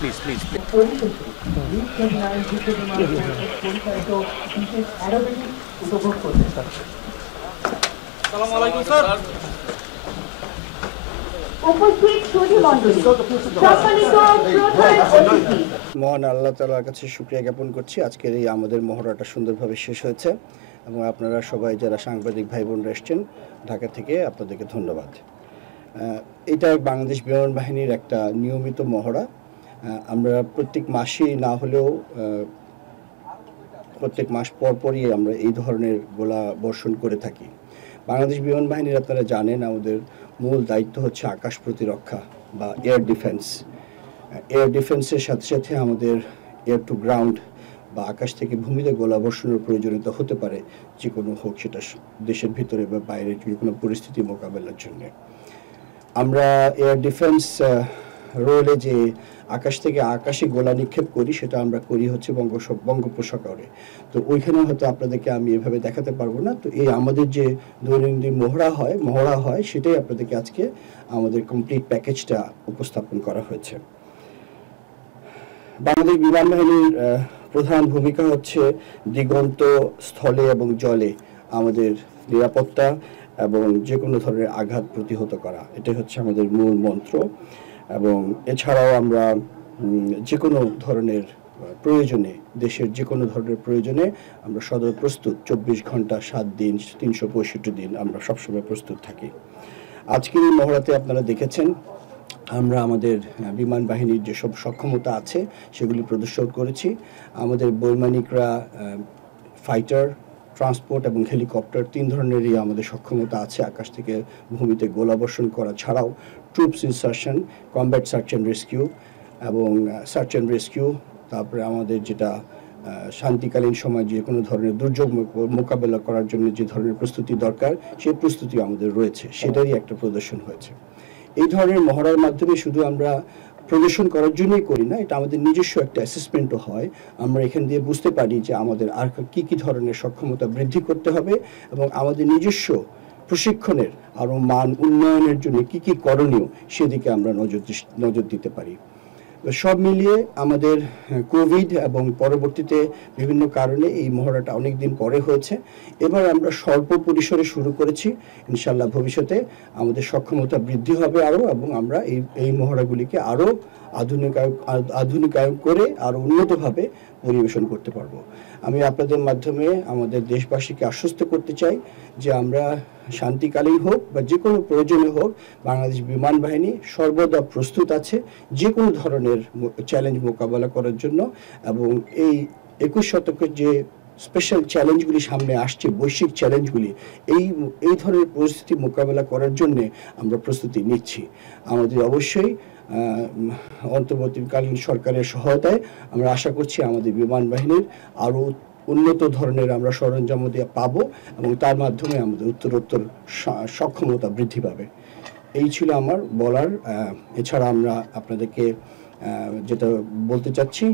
Please please আসসালামু আলাইকুম sir. উপস্থিত সুধীমণ্ডলী, সম্মানিত প্রধান অতিথি, মহান আল্লাহ তাআলার কাছে শুকরিয়া জ্ঞাপন করছি আজকের এই আমাদের মহড়াটা সুন্দরভাবে শেষ হয়েছে এবং আপনারা সবাই যারা সাংবাদিক ভাই বোনরা এসছেন ঢাকা থেকে আপনাদেরকে ধন্যবাদ। এটা বাংলাদেশ বিমান বাহিনীর একটা নিয়মিত মহড়া। আমরা প্রত্যেক মাসেই না হলেও প্রত্যেক মাস পরই আমরা এই ধরনের গোলা বর্ষণ করে থাকি। বাংলাদেশ বিমান বাহিনীর আপনারা জানেন আমাদের মূল দায়িত্ব হচ্ছে আকাশ প্রতিরক্ষা বা এয়ার ডিফেন্স। এয়ার ডিফেন্সের সাথে সাথে আমাদের এয়ার টু গ্রাউন্ড বা আকাশ থেকে ভূমিতে গোলাবর্ষণের প্রয়োজনীয়তা হতে পারে, যে কোনো হোক সেটা দেশের ভিতরে বা বাইরে যে কোনো পরিস্থিতি মোকাবেলার জন্য। আমরা এয়ার ডিফেন্স রোলে যে আকাশ থেকে আকাশে গোলা নিক্ষেপ করি সেটা আমরা করি হচ্ছে বঙ্গোপসাগরে। তো ওইখানে হয়তো আপনাদেরকে আমি এভাবে দেখাতে পারবো না। তো এই আমাদের যে দৈনন্দিন মহড়া হয় সেটাই আপনাদেরকে আজকে আমাদের কমপ্লিট প্যাকেজটা উপস্থাপন করা হয়েছে। বাংলাদেশ বিমান বাহিনীর প্রধান ভূমিকা হচ্ছে দিগন্ত, স্থলে এবং জলে আমাদের নিরাপত্তা এবং যে কোনো ধরনের আঘাত প্রতিহত করা, এটাই হচ্ছে আমাদের মূল মন্ত্র। এবং এছাড়াও আমরা যে কোনো ধরনের প্রয়োজনে, দেশের যে কোনো ধরনের প্রয়োজনে আমরা সদয় প্রস্তুত। 24 ঘন্টা 7 দিন 365 দিন আমরা সবসময় প্রস্তুত থাকি। আজকের এই মহড়াতে আপনারা দেখেছেন আমরা আমাদের বিমান বাহিনীর যেসব সক্ষমতা আছে সেগুলি প্রদর্শন করেছি। আমাদের বৈমানিকরা ফাইটার, ট্রান্সপোর্ট এবং হেলিকপ্টার 3 ধরনেরই আমাদের সক্ষমতা আছে আকাশ থেকে ভূমিতে গোলাবর্ষণ করা ছাড়াও troops insertion, combat search and rescue এবং সার্চ অ্যান্ড রেস্কিউ। তারপরে আমাদের যেটা শান্তিকালীন সময় যে কোনো ধরনের দুর্যোগ মোকাবেলা করার জন্য যে ধরনের প্রস্তুতি দরকার সেই প্রস্তুতি আমাদের রয়েছে, সেটারই একটা প্রদর্শন হয়েছে। এই ধরনের মহড়ার মাধ্যমে শুধু আমরা প্রদর্শন করার জন্যই করি না, এটা আমাদের নিজস্ব একটা অ্যাসেসমেন্টও হয়। আমরা এখান দিয়ে বুঝতে পারি যে আমাদের আর কী ধরনের সক্ষমতা বৃদ্ধি করতে হবে এবং আমাদের নিজস্ব প্রশিক্ষণের আরও মান উন্নয়নের জন্য কী করণীয় সেদিকে আমরা নজর দিতে পারি। সব মিলিয়ে আমাদের কোভিড এবং পরবর্তীতে বিভিন্ন কারণে এই মহড়াটা অনেক দিন পরে হয়েছে। এবার আমরা স্বল্প পরিসরে শুরু করেছি। ইনশাল্লাহ ভবিষ্যতে আমাদের সক্ষমতা বৃদ্ধি হবে আরও, এবং আমরা এই মহড়াগুলিকে আরও আধুনিকায়ন করে আরও উন্নতভাবে পরিবেশন করতে পারবো। আমি আপনাদের মাধ্যমে আমাদের দেশবাসীকে আশ্বস্ত করতে চাই যে আমরা শান্তিকালীন হোক বা যে কোনো প্রয়োজনে হোক বাংলাদেশ বিমান বাহিনী সর্বদা প্রস্তুত আছে যে কোনো ধরনের চ্যালেঞ্জ মোকাবেলা করার জন্য। এবং এই 21 শতকের যে স্পেশাল চ্যালেঞ্জগুলি সামনে আসছে, বৈশ্বিক চ্যালেঞ্জগুলি, এই ধরনের পরিস্থিতি মোকাবেলা করার জন্য আমরা প্রস্তুতি নিচ্ছি। আমাদের অবশ্যই অন্তর্বর্তীকালীন সরকারের সহায়তায় আমরা আশা করছি আমাদের বিমান বাহিনীর আরও উন্নত ধরনের আমরা সরঞ্জাম দিয়ে পাবো এবং তার মাধ্যমে আমাদের উত্তরোত্তর সক্ষমতা বৃদ্ধি পাবে। এই ছিল আমার বলার। এছাড়া আমরা আপনাদেরকে যেটা বলতে চাচ্ছি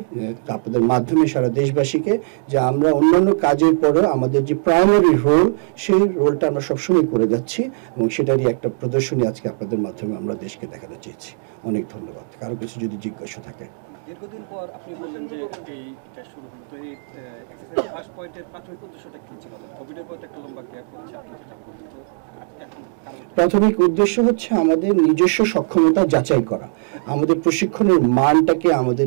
আপনাদের মাধ্যমে সারা দেশবাসীকে, যে আমরা অন্যান্য কাজের পরেও আমাদের যে প্রাইমারি রোল সেই রোলটা আমরা সবসময় করে যাচ্ছি এবং সেটারই একটা প্রদর্শনী আজকে আপনাদের মাধ্যমে আমরা দেশকে দেখাতে চেয়েছি। অনেক ধন্যবাদ। কারো কিছু যদি জিজ্ঞাসা থাকে। দীর্ঘদিন পর আপনি বললেন যে এইটা শুরু হলো, তো এই এক্সারসাইজ ফার্স্ট পয়েন্টের প্রাথমিক উদ্দেশ্যটা কি ছিল? কোভিডের পর একটা লম্বা গ্যাপ হচ্ছে, আপনি যেটা বললেন, তো এখন প্রাথমিক উদ্দেশ্য হচ্ছে আমাদের নিজস্ব সক্ষমতা যাচাই করা, আমাদের প্রশিক্ষণের মানটাকে আমাদের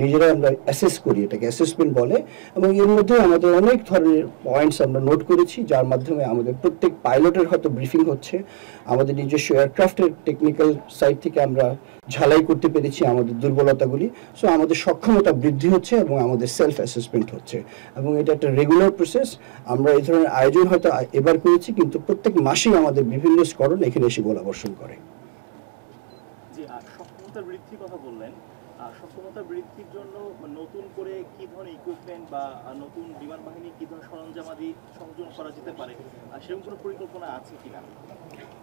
নিজেরা আমরা অ্যাসেস করি, এটাকে অ্যাসেসমেন্ট বলে। এবং এর মধ্যে আমাদের অনেক ধরনের পয়েন্টস আমরা নোট করেছি, যার মাধ্যমে আমাদের প্রত্যেক পাইলটের হয়তো ব্রিফিং হচ্ছে, আমাদের নিজস্ব এয়ারক্রাফটের টেকনিক্যাল সাইড থেকে আমরা ঝালাই করতে পেরেছি আমাদের দুর্বলতাগুলি। সো আমাদের সক্ষমতা বৃদ্ধি হচ্ছে এবং আমাদের সেলফ অ্যাসেসমেন্ট হচ্ছে এবং এটা একটা রেগুলার প্রসেস। আমরা এই ধরনের আয়োজন হয়তো এবার করেছি, কিন্তু প্রত্যেক মাসেই আমাদের বিভিন্ন স্কোয়াড্রন এখানে এসে গোলাবর্ষণ করে। জি, সক্ষমতা বৃদ্ধির কথা বললেন। সক্ষমতা বৃদ্ধির জন্য নতুন করে কি ধরনের ইকুইপমেন্ট বা নতুন বিমান বাহিনী কি ধরনের সরঞ্জামাদি সংযোজন করা যেতে পারে, সেরকম কোনো পরিকল্পনা আছে কিনা?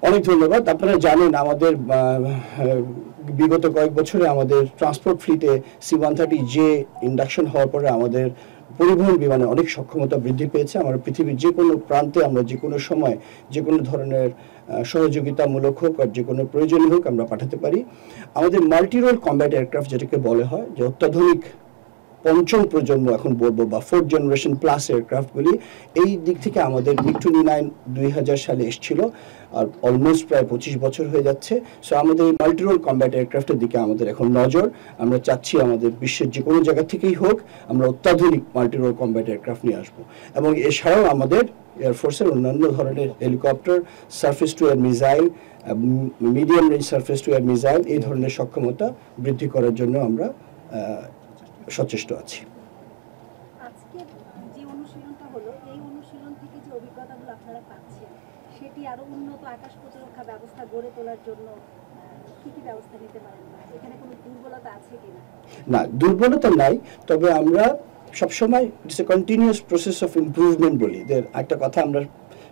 অনেক ধন্যবাদ। আপনারা জানেন আমাদের বিগত কয়েক বছরে আমাদের ট্রান্সপোর্ট ফ্লিটে C-130J ইন্ডাকশন হওয়ার পরে আমাদের পরিবহন বিমানে অনেক সক্ষমতা বৃদ্ধি পেয়েছে। আমরা পৃথিবীর যে কোনো প্রান্তে আমরা যে কোনো সময় যে কোনো ধরনের সহযোগিতামূলক হোক আর যে কোনো প্রয়োজনীয় হোক আমরা পাঠাতে পারি। আমাদের মাল্টি রোল কম্ব্যাট এয়ারক্রাফট যেটাকে বলা হয়, যে অত্যাধুনিক পঞ্চম প্রজন্ম এখন বলবো বা 4th জেনারেশন প্লাস এয়ারক্রাফটগুলি, এই দিক থেকে আমাদের MiG-29 2000 সালে এসেছিল আর অলমোস্ট প্রায় 25 বছর হয়ে যাচ্ছে। সো আমাদের এই মাল্টি রোল কম্ব্যাট এয়ারক্রাফটের দিকে আমাদের এখন নজর। আমরা চাচ্ছি আমাদের বিশ্বের যে কোনো জায়গা থেকেই হোক আমরা অত্যাধুনিক মাল্টি রোল কম্ব্যাট এয়ারক্রাফট নিয়ে আসবো। এবং এছাড়াও আমাদের এয়ারফোর্সের অন্যান্য ধরনের helicopter, surface two air missile, medium range surface two air missile, এই ধরনের সক্ষমতা বৃদ্ধি করার জন্য আমরা সচেষ্ট আছি। আজকে যে অনুশীলনটা হলো, এই অনুশীলন থেকে যে অভিজ্ঞতাগুলো আপনারা পাচ্ছেন, সেটি আরো উন্নত আকাশ প্রতিরক্ষা ব্যবস্থা গড়ে তোলার জন্য কি কি ব্যবস্থা নিতে পারেন? এখানে কোনো দুর্বলতা আছে কিনা? না, দুর্বলতা নাই, তবে আমরা সবসময় it's a continuous process of improvement বলি। একটা কথা আমরা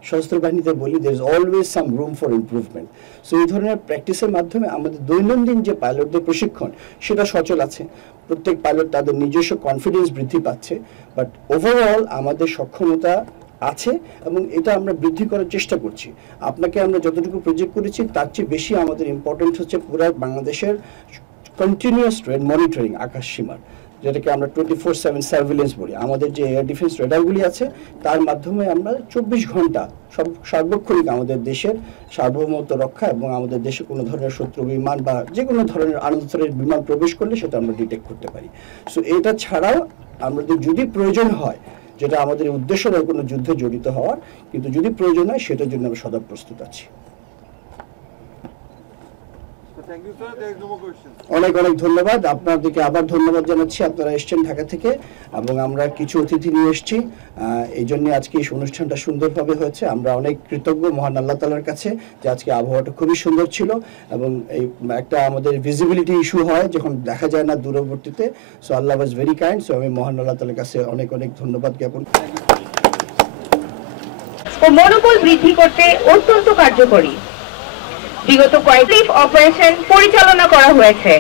সশস্ত্র বাহিনীতে বলি, there is always some room for improvement. So এই ধরনের প্র্যাকটিসের মাধ্যমে আমাদের দৈনন্দিন যে পাইলটদের প্রশিক্ষণ সেটা সচল আছে। প্রত্যেক পাইলট তাদের নিজস্ব কনফিডেন্স বৃদ্ধি পাচ্ছে, বাট ওভারঅল আমাদের সক্ষমতা আছে এবং এটা আমরা বৃদ্ধি করার চেষ্টা করছি। আপনাকে আমরা যতটুকু প্রজেক্ট করেছি তার চেয়ে বেশি আমাদের ইম্পর্টেন্ট হচ্ছে পুরো বাংলাদেশের কন্টিনিউয়াস মনিটরিং আকাশ সীমার, যেটাকে আমরা 24/7 সার্ভিলেন্স বলি। আমাদের যে এয়ার ডিফেন্স রেডারগুলি আছে তার মাধ্যমে আমরা 24 ঘন্টা সার্বক্ষণিক আমাদের দেশের সার্বভৌমত্ব রক্ষা এবং আমাদের দেশে কোনো ধরনের শত্রু বিমান বা যে কোনো ধরনের আনন্দরের বিমান প্রবেশ করলে সেটা আমরা ডিটেক্ট করতে পারি। সো এটা ছাড়াও আমাদের যদি প্রয়োজন হয়, যেটা আমাদের উদ্দেশ্য নয় কোনো যুদ্ধে জড়িত হওয়ার, কিন্তু যদি প্রয়োজন হয় সেটার জন্য আমরা সদা প্রস্তুত আছি। অনেক অনেক ধন্যবাদ। আপনাদেরকে আবার ধন্যবাদ জানাচ্ছি, আপনারা এসেছেন ঢাকা থেকে এবং আমরা কিছু অতিথি নিয়ে এসেছি। এই জন্য আজকে এই অনুষ্ঠানটা সুন্দরভাবে হয়েছে। আমরা অনেক কৃতজ্ঞ মহান আল্লাহ তাআলার কাছে যে আজকে আবহাওয়াটা খুবই সুন্দর ছিল এবং এই একটা আমাদের ভিজিবিলিটি ইস্যু হয় যখন দেখা যায় না দূরবর্তীতে। So Allah was very kind. So আমি মহান আল্লাহ তাআলার কাছে অনেক অনেক ধন্যবাদ জ্ঞাপন ও মনোবল বৃদ্ধি করতে অত্যন্ত কার্যকরী। বিগত কয়েকটি অপারেশন পরিচালনা করা হয়েছে।